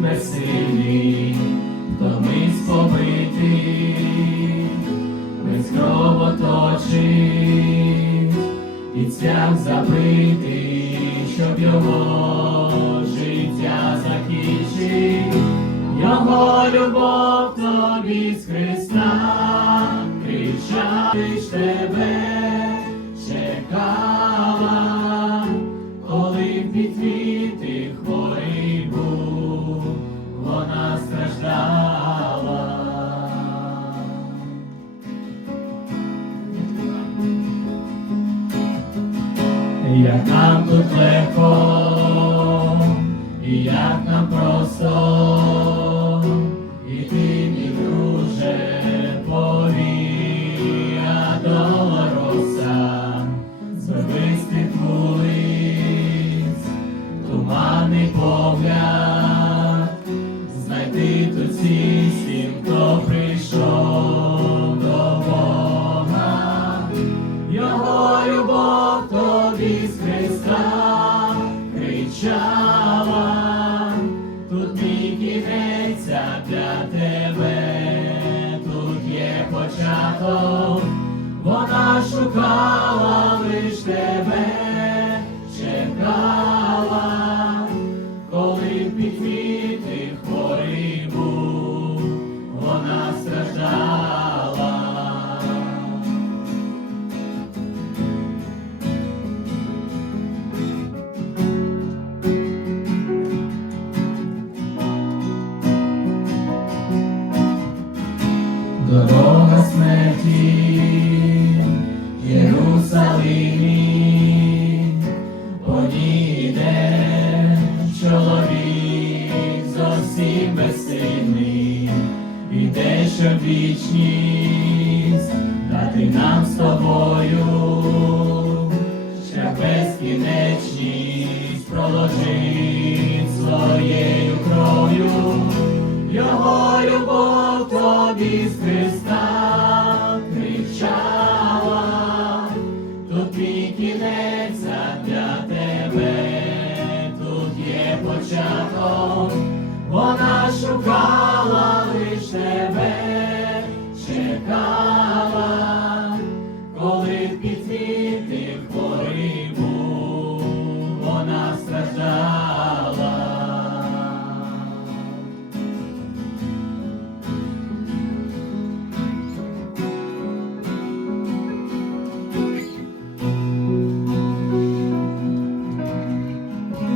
безсилі, хто ми побитий, весь кровоточить, і цвях забитий, щоб його життя закінчить, його любов тобі з Христа, кричати тебе страждала. Як нам тут легко, і як нам просто, і ти, мій друже, повія долороса, з вивистих вулиць, туманний погляд, всі всім, хто прийшов до Бога. Його любов тобі Христа кричала, тут мій кінець для тебе, тут є початок, Дорога смерті. Єрусалимі, по ній йде чоловік зовсім безсильний, іде, щоб вічність дати нам з тобою, ще безкінечність з Христа кричала, тут мій кінець для тебе, тут є початок, вона шукала лиш тебе,